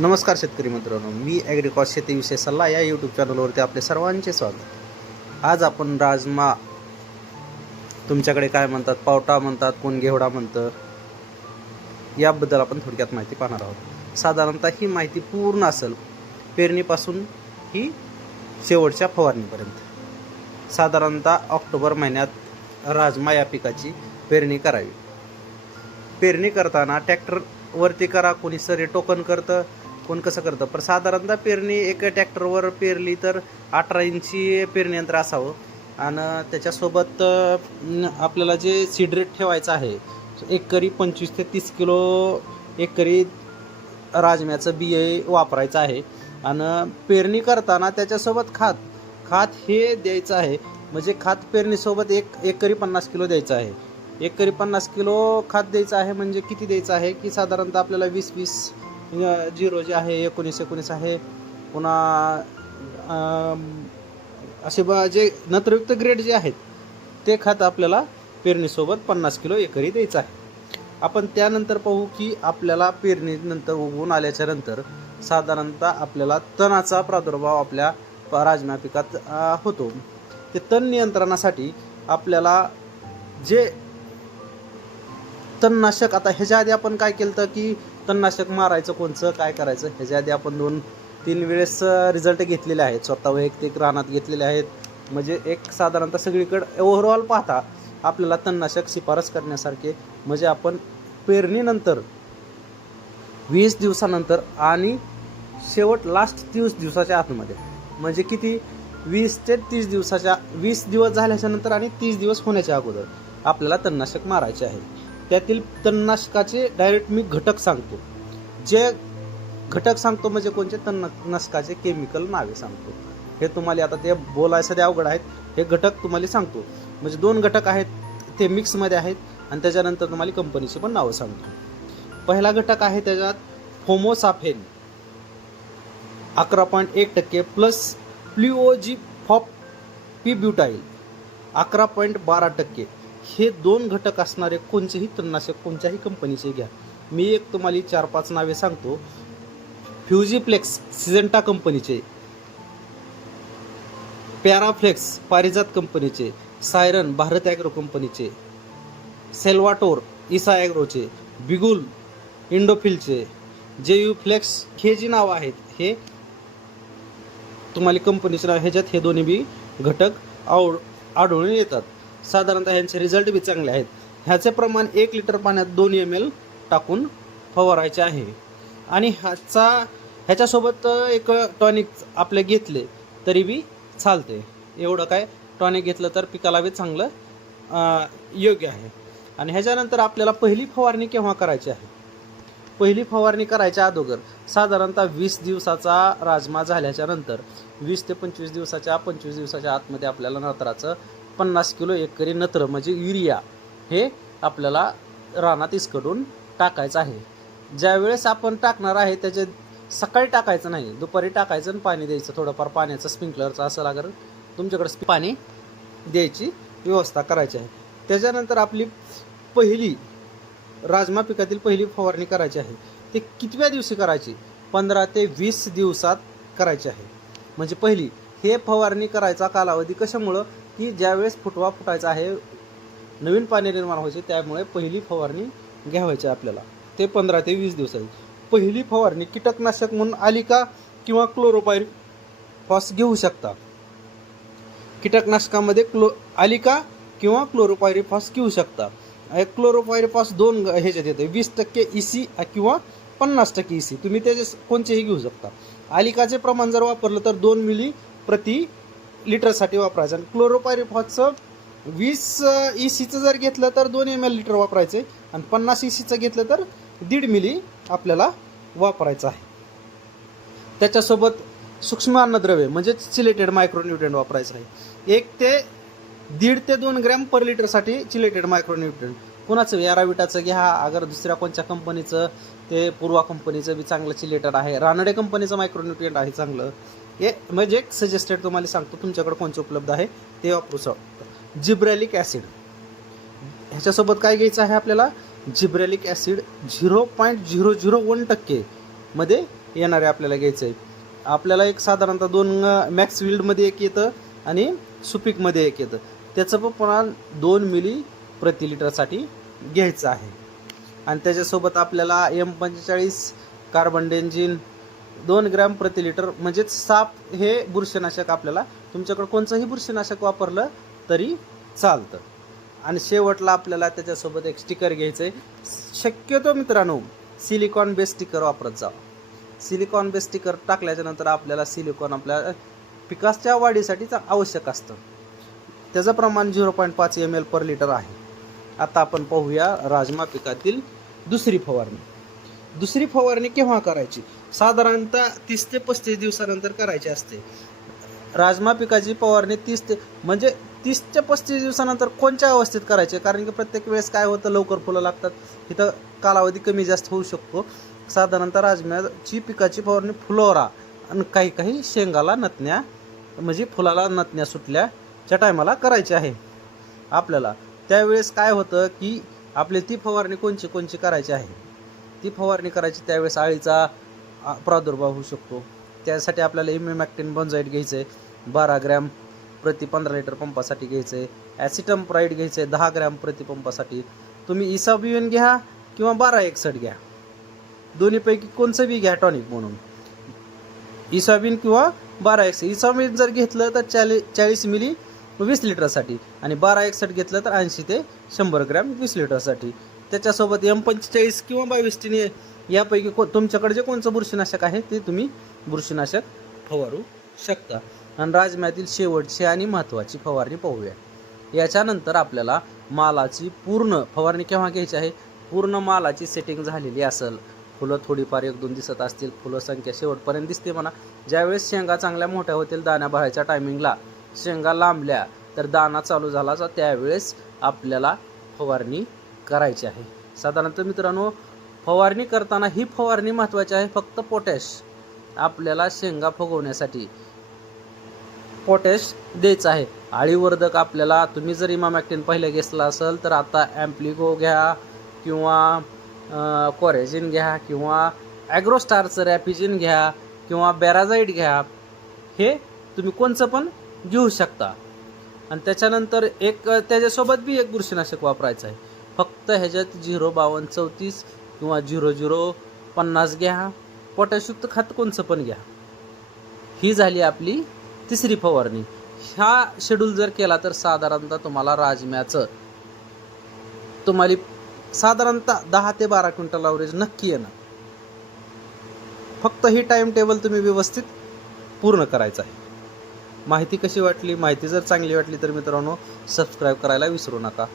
नमस्कार शेतकरी मित्रांनो मी ॲग्रिकॉस शेतीविषयी सल्ला या यूट्यूब चॅनलवरती आपले सर्वांचे स्वागत. आज आपण राजमा तुमच्याकडे काय म्हणतात पावटा म्हणतात कोण घेवडा म्हणतं याबद्दल आपण थोडक्यात माहिती पाहणार आहोत. साधारणतः ही माहिती पूर्ण असेल पेरणीपासून ही शेवटच्या फवारणीपर्यंत. साधारणतः ऑक्टोबर महिन्यात राजमा या पिकाची पेरणी करावी. पेरणी करताना ट्रॅक्टरवरती करा कोणी सरे टोकन करतं कोण कसं करतं? पण साधारणतः पेरणी एक ट्रॅक्टरवर पेरली तर अठरा इंची पेरणी यंत्र असावं. आणि त्याच्यासोबत आपल्याला जे सिडरेट ठेवायचं आहे एकरी पंचवीस ते तीस किलो एकरी राजम्याचं बिये वापरायचं आहे. आणि पेरणी करताना त्याच्यासोबत खात खात हे द्यायचं आहे. म्हणजे खात पेरणीसोबत एक एकरी पन्नास किलो द्यायचं आहे. एकरी पन्नास किलो खात द्यायचं आहे म्हणजे किती द्यायचं आहे? की साधारणतः आपल्याला वीस वीस झिरो जे आहे एकोणीस एकोणीस आहे पुन्हा असे बा जे नत्रयुक्त ग्रेड जे आहेत ते खात आपल्याला पेरणीसोबत पन्नास किलो एकरी द्यायचं आहे. आपण त्यानंतर पाहू की आपल्याला पेरणीनंतर उगवून आल्याच्यानंतर साधारणतः आपल्याला तणाचा प्रादुर्भाव आपल्या राजमा पिकात होतो. ते तण नियंत्रणासाठी आपल्याला जे तणनाशक आता ह्याच्या आधी आपण काय केलं तर की तणनाशक मारायचं कोणचं काय करायचं ह्याच्या आधी आपण दोन तीन वेळेस रिझल्ट घेतलेले आहेत. स्वतः वैयक्तिक रानात घेतलेले आहेत. म्हणजे एक साधारणतः सगळीकडे ओव्हरऑल पाहता आपल्याला तणनाशक शिफारस करण्यासारखे म्हणजे आपण पेरणीनंतर वीस दिवसानंतर आणि शेवट लास्ट तीस दिवसाच्या आतमध्ये. म्हणजे किती? वीस ते तीस दिवसाच्या वीस दिवस झाल्याच्यानंतर आणि तीस दिवस होण्याच्या अगोदर आपल्याला तणनाशक मारायचे आहे. त्यातील तणनाशकाचे डायरेक्ट मी घटक सांगतो. जे घटक सांगतो म्हणजे कोणते? तणनाशकाचे केमिकल नावे सांगतो. हे तुम्हाला आता ते बोलायचं ते अवघड आहेत. हे घटक तुम्हाला सांगतो. म्हणजे दोन घटक आहेत ते मिक्समध्ये आहेत आणि त्याच्यानंतर तुम्हाला कंपनीची पण नावं सांगतो. पहिला घटक आहे त्याच्यात फोमोसाफेन अकरा पॉईंट एक टक्के प्लस प्लिओजी फॉप पी ब्युटाईल अकरा पॉईंट बारा टक्के. हे दोन घटक असणारे कोणतेही तणनाशक कोणत्याही कंपनीचे घ्या. मी एक तुम्हाला चार पाच नावे सांगतो. फ्युजीप्लेक्स सिजेंटा कंपनीचे. पॅराफ्लेक्स पारिजात कंपनीचे. सायरन भारत ॲग्रो कंपनीचे. सेल्वाटोर इसा ॲग्रोचे. बिगुल इंडोफिलचे जे यू फ्लेक्स हे जी नावं आहेत हे तुम्हाला कंपनीचे नाव ह्याच्यात हे दोन्ही बी घटक आव आढळून येतात. साधारणतः ह्यांचे रिझल्ट बी चांगले आहेत. ह्याचे प्रमाण एक लिटर पाण्यात दोन एम एल टाकून फवारायचे आहे. आणि ह्याचा ह्याच्यासोबत एक टॉनिक आपले घेतले तरी बी चालते. एवढं काय टॉनिक घेतलं तर पिकाला बी चांगलं योग्य आहे. आणि ह्याच्यानंतर आपल्याला पहिली फवारणी केव्हा करायची आहे? पहिली फवारणी करायच्या अगोदर साधारणतः वीस दिवसाचा राजमा झाल्याच्यानंतर वीस ते पंचवीस दिवसाच्या पंचवीस दिवसाच्या आतमध्ये आपल्याला नत्राचं पन्नास किलो एकरी नत्र म्हणजे युरिया हे आपल्याला रानात इसकडून टाकायचं आहे. ज्यावेळेस आपण टाकणार आहे त्याचे सकाळी टाकायचं नाही दुपारी टाकायचं आणि पाणी द्यायचं. थोडंफार पाण्याचं स्प्रिंकलरचं असं लागेल तुमच्याकडे पाणी द्यायची व्यवस्था करायची आहे. त्याच्यानंतर आपली पहिली राजमा पिकातील पहिली फवारणी करायची आहे. ते कितव्या दिवशी करायची? पंधरा ते वीस दिवसात करायची आहे. म्हणजे पहिली हे फवारणी करायचा कालावधी कशामुळं? की ज्यावेळेस फुटवा फुटायचा आहे नवीन पाणी निर्माण व्हायचे त्यामुळे पहिली फवारणी घ्यावायची आहे आपल्याला. ते पंधरा ते वीस दिवसाची पहिली फवारणी कीटकनाशक म्हणून आलिका किंवा क्लोरोपायर फॉस घेऊ शकता? कीटकनाशकामध्ये क्लो आलिका किंवा क्लोरोपायरिफॉस घेऊ शकता? हे क्लोरोपायरिफॉस दोन ह्याच्यात येते वीस टक्के ई सी किंवा पन्नास टक्के ई सी तुम्ही त्याचे कोणतेही घेऊ शकता. आलिकाचे प्रमाण जर वापरलं तर दोन मिली प्रति लिटरसाठी वापरायचं. आणि क्लोरोपायरिफॉसचं वीस ई सीचं जर घेतलं तर दोन एम एल लिटर वापरायचं. आहे आणि पन्नास ई सीचं घेतलं तर दीड मिली आपल्याला वापरायचं आहे. त्याच्यासोबत सूक्ष्म अन्नद्रव्य म्हणजेच चिलेटेड मायक्रोन्युट्रिएंट वापरायचं आहे. एक ते दीड ते दोन ग्रॅम पर लिटरसाठी चिलेटेड मायक्रोन्युट्रिएंट कोणाचं याराविटाचं घ्या अगर दुसऱ्या कोणत्या कंपनीचं ते पूर्वा कंपनीचं बी चांगलं चिलेटेड आहे. रानडे कंपनीचं मायक्रोन्युट्रियंट आहे चांगलं. हे म्हणजे एक सजेस्टेड तुम्हाला सांगतो तुमच्याकडे कोणचं उपलब्ध आहे ते वापरू शकतो. Gibberellic acid. ह्याच्यासोबत काय घ्यायचं आहे आपल्याला? Gibberellic acid zero point zero zero one टक्के मध्ये येणारे आपल्याला घ्यायचं आहे. आपल्याला एक साधारणतः दोन मॅक्स विल्डमध्ये एक येतं आणि सुपीकमध्ये एक येतं. त्याचं पण प्रमाण दोन मिली प्रति लिटरसाठी घ्यायचं आहे. आणि त्याच्यासोबत आपल्याला एम पंचेचाळीस कार्बन डेंजिन दोन ग्रॅम प्रति लिटर म्हणजेच साप हे बुरशीनाशक आपल्याला तुमच्याकडं कोणचंही बुरशीनाशक वापरलं तरी चालतं. आणि शेवटला आपल्याला त्याच्यासोबत एक स्टिकर घ्यायचं आहे शक्यतो मित्रांनो सिलिकॉन बेस स्टिकर वापरत जा. सिलिकॉन बेस स्टिकर टाकल्याच्यानंतर आपल्याला सिलिकॉन आपल्या पिकाच्या वाढीसाठी आवश्यक असतं. त्याचं प्रमाण झिरो पॉईंट पाच एम एल पर लिटर आहे. आता आपण पाहूया राजमा पिकातील दुसरी फवारणी. दुसरी फवारणी केव्हा करायची? साधारणतः तीस ते पस्तीस दिवसानंतर करायची असते. राजमा पिकाची फवारणी तीस ते म्हणजे तीस ते पस्तीस दिवसानंतर कोणत्या अवस्थेत करायचे? कारण की प्रत्येक वेळेस काय होतं? लवकर फुलं लागतात. इथं कालावधी कमी जास्त होऊ शकतो. साधारणतः राजम्याची पिकाची फवारणी फुलोरा आणि काही काही शेंगाला नतण्या म्हणजे फुलाला नतण्या सुटल्याच्या टायमाला करायची आहे आपल्याला. त्यावेळेस काय होतं की आपली ती फवारणी कोणची कोणची करायची आहे? ती फवारणी करायची त्यावेळेस आळीचा प्रादुर्भाव होऊ शकतो. त्यासाठी आपल्याला इम्युमॅक्टिन बॉन्झाईट घ्यायचं आहे बारा ग्रॅम प्रति पंधरा लिटर पंपासाठी घ्यायचं आहे ॲसिटम प्राईड घ्यायचं आहे दहा ग्रॅम प्रति पंपासाठी. तुम्ही इसाबियन घ्या किंवा बारा एकसठ घ्या. दोन्हीपैकी कोणचं बी घ्या टॉनिक म्हणून. इसाबिन किंवा बारा एकसठ. इसाबिन जर घेतलं तर चाळी चाळीस मिली वीस लिटरसाठी आणि बारा एकसठ घेतलं तर ऐंशी ते शंभर ग्रॅम वीस लिटरसाठी. त्याच्यासोबत एम पंचेचाळीस किंवा बावीस टीने यापैकी को तुमच्याकडे जे कोणचं बुरशीनाशक आहे ते तुम्ही बुरशीनाशक फवारू शकता. आणि राजम्यातील शेवटची आणि महत्त्वाची फवारणी पाहूया. याच्यानंतर आपल्याला मालाची पूर्ण फवारणी केव्हा घ्यायची आहे? पूर्ण मालाची सेटिंग झालेली असेल. फुलं थोडीफार एक दोन दिसत असतील फुलं संख्या शेवटपर्यंत दिसते म्हणा. ज्यावेळेस शेंगा चांगल्या मोठ्या होतील दाण्या भरायच्या टायमिंगला शेंगा लांबल्या तर दाना चालू झाला तर त्यावेळेस आपल्याला फवारणी करायची आहे. साधारणतः मित्रांनो फवारणी करताना ही फवारणी महत्त्वाची आहे फक्त पोटॅश आपल्याला शेंगा फुगवण्यासाठी पोटॅश द्यायचं आहे. आळीवर्धक आपल्याला तुम्ही जर इमामॅक्टिन पहिले घेतला असेल तर आता ॲम्प्लिगो घ्या किंवा कोरेजिन घ्या किंवा ॲग्रोस्टारचं रॅपिजिन घ्या किंवा बॅराझाईट घ्या. हे तुम्ही कोणचं पण घेऊ शकता. आणि त्याच्यानंतर एक त्याच्यासोबत बी एक बुरशीनाशक वापरायचं आहे. फक्त ह्याच्यात झिरो बावन्न चौतीस किंवा झिरो झिरो पन्नास घ्या. पोटॅशयुक्त खत कोणचं पण घ्या. ही झाली आपली तिसरी फवारणी. ह्या शेड्यूल जर केला तर साधारणतः तुम्हाला राजम्याचं तुम्हाला साधारणतः दहा ते बारा क्विंटल अवरेज नक्की येणार. फक्त ही टाइम टेबल तुम्ही व्यवस्थित पूर्ण करायचं आहे. माहिती कशी वाटली? माहिती जर चांगली वाटली तर मित्रांनो सबस्क्राईब करायला विसरू नका.